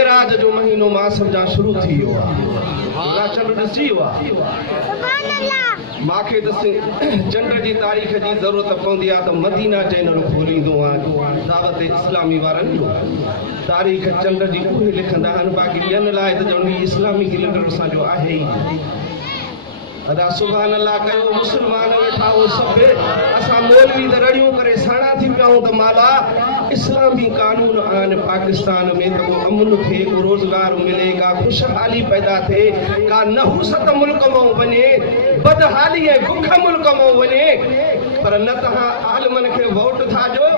मेराज जो महीनो मां सम्झा शुरू थी वियो आहे चंड ॾिसी वियो आहे मूंखे त चंड जी तारीख़ जी ज़रूरत पवंदी आहे त मदीना चैनल खोलींदो आहियां दावत इस्लामी वारनि जो तारीख़ चंड जी उहे लिखंदा आहिनि बाक़ी ॿियनि लाइ त ॼण इस्लामी कैलेंडर असांजो आहे ई अदा सुभान अल्लाह कयो मुस्लमान वेठा हो सभु असां मौलवी त रड़ियूं करे साणा थी पिया त माला इस्लामी कानून आहिनि पाकिस्तान में त को अमन थे को रोज़गार मिले का खुशहाली पैदा थे का नहुसत मुल्क में वञे बदहाली ऐं बुख मुल्क में वञे पर न तव्हां आलमन खे वोट था ॾियो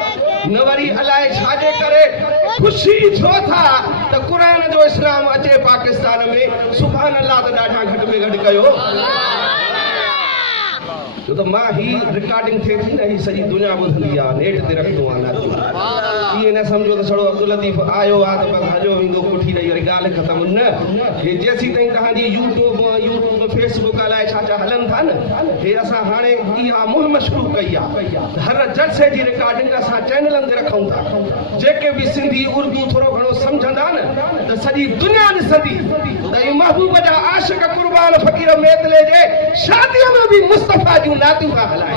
न वरी अलाए छाजे करे ख़ुशी छो था त क़ुर जो इस्लाम अचे पाकिस्तान में सुभान अल्लाह त ॾाढा घटि में घटि कयो छो त मां ही रिकॉर्डिंग थिए थी न ही सॼी दुनिया ॿुधंदी आहे नेट ते रखंदो आहे ईअं न सम्झो त छड़ो अब्दुल लतीफ़ आयो आहे त बसि हलियो वेंदो पुठी ॾेई वरी ॻाल्हि ख़तमु न हे जेसीं ताईं तव्हांजी यूट्यूब फेसबुक अलाए छा छा हलनि था न हे असां हाणे इहा मुहिम शुरू कई आहे हर जलसे जी रिकॉर्डिंग असां चैनलनि ते रखूं था जेके बि सिंधी उर्दू थोरो घणो सम्झंदा न त सॼी दुनिया ॾिसंदी त ही महबूब जा आशिक़ क़ुर्बान फ़क़ीर मेतले जे शादीअ में बि मुस्तफ़ा जूं नातियूं था हलाए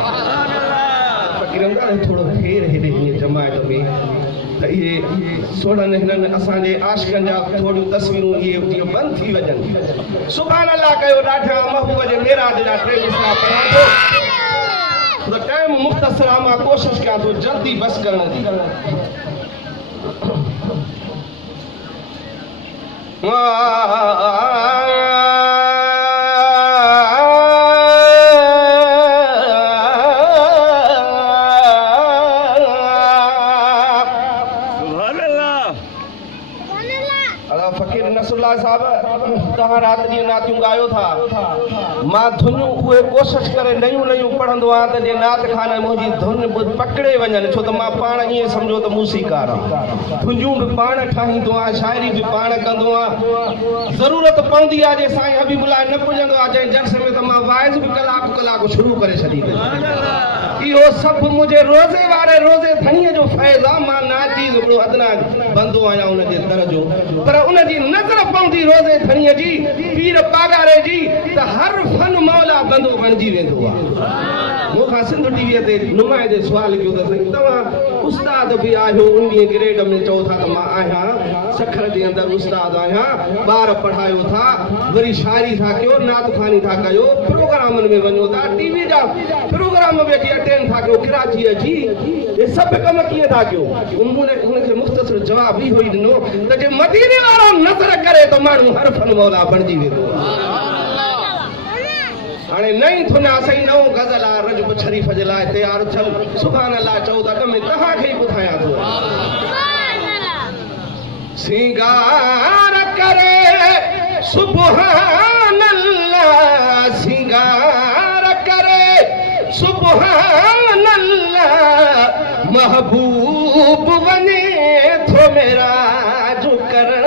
फ़क़ीरनि थोरो फेर हेॾे हीअं जमायत में त इहे सोढ़नि हिननि असांजे आशिक़नि जा थोरियूं तस्वीरूं इहे जीअं बंदि थी वञनि सुभान अल्लाह कयो ॾाढा महबूब जे मेराज जा 3 मिसरा पढ़ां थो टाइम मुख़्तसर आहे मां कोशिशि कयां थो जल्दी बस करण जी तव्हां राति ॾींहुं नातियूं ॻायो था मां धुनियूं उहे कोशिशि करे नयूं नयूं पढ़ंदो आहियां त जे नात खाना मुंहिंजी धुन पकिड़े वञनि छो त मां पाण ईअं सम्झो त मूसीकार आहियां धुनियूं बि पाण ठाहींदो आहियां शाइरी बि पाण कंदो आहियां ज़रूरत पवंदी आहे जे साईं हबीबुल्लाह न पुॼंदो आहे जंहिं जलसे में त मां वाइज़ बि कलाक शुरू करे छॾींदो इहो सभु मुंहिंजे रोज़े वारे रोज़े धणीअ जो फैज़ आहे मां नाची हिकिड़ो अदना बंदो आहियां उनजे दर जो पर उनजी नज़र पवंदी रोज़े धणीअ जी पीर पागारे जी त हर फन मौला बंदो बणिजी वेंदो आहे मूंखां सिंध टीवीअ ते नुमाइंदे सुवाल कयो त साईं तव्हां उस्ताद बि आहियो 19 ग्रेड में चओ था त मां आहियां सखर जे अंदरि उस्ताद आहियां ॿार पढ़ायो था वरी शाइरी था कयो नात ख़ानी था कयो प्रोग्रामनि में वञो था टीवी जा प्रोग्राम वेठी अटेंड था कयो कराचीअ जी ये सभु कम कीअं था कयो उनखे मुख़्तसर जवाबु इहो ई ॾिनो त जे मदीने वारो नज़र करे त माण्हू हर फन मौला बणिजी वेंदो हाणे नई थुना सही नओं गज़ल आहे रजब शरीफ जे लाइ तयारु थियल सुभान अल्लाह चओ त में तव्हांखे ई ॿुधायां थो सिंगार करे सुभान अल्लाह सिंगार करे सुभान अल्लाह महबूब वने थो मेराज करण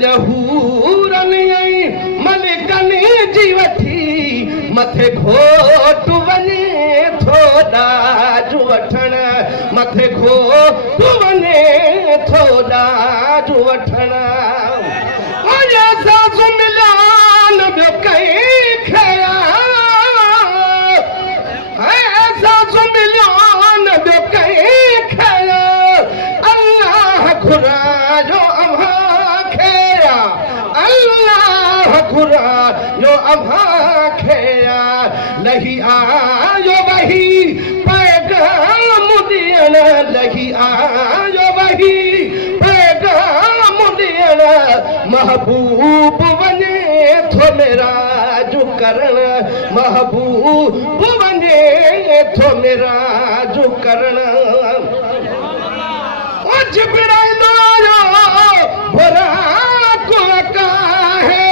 जहूरनि आई मलिकनि जी वठी मथे घोट वञे थो ॾाज वठण मथे घोट वञे थो ॾाज वठण मिलान ॿियो कई खया मिलान ॿियो कई खया अल्लाह घुरायो यो अभाखे लही आयो वही पैगाम ॾियण लही आयो वही पैगाम ॾियण महबूब वञे थो मेराज करण महबूब वञे थो मेराज करण जिब्राइल आयो बुराक काहे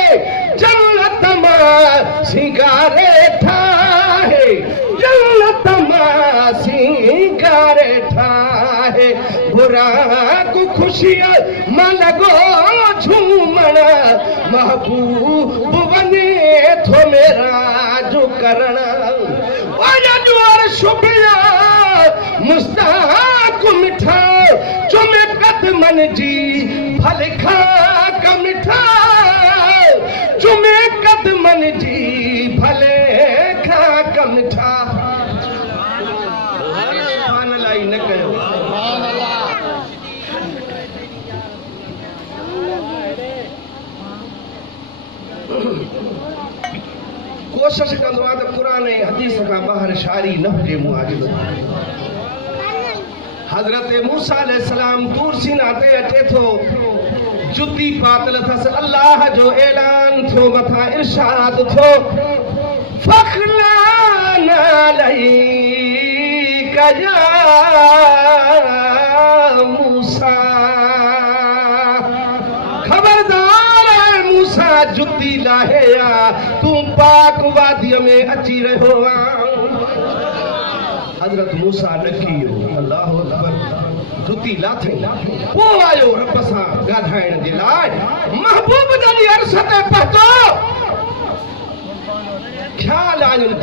जन्नत मां सिंगारे ठाहे जन्नत मां सिंगारे ठाहे बुराक खुशियां मां लॻो झूमण महबूब वञे थो मेराज करण अर्श पिया मुस्ताक मिठा कदमन जी भले खा कमिठा चुमे कदमन जी भले खा कमिठा लाई न कयो कोशिश कंदो आहे त क़ुरान ऐं हदीस खां ॿाहिरि शाइरी न हुजे मुआजिज़ हज़रत मूसा अलैहिस्सलाम तूर सीना ते अचे थो जुती पातल अथसि अल्लाह जो ऐलान थियो मथां इरशाद थियो फ़ख़्लान अलैका या मूसा खबरदार है मूसा जुती लाहिया तू पाक वादी में अची रहो हजरत मूसा ॾकी वियो अल्लाह अकबर जुती लाथे पोइ आयो रब सां ॻाल्हाइण जे लाइ महबूब जॾहिं अर्श ते पहुतो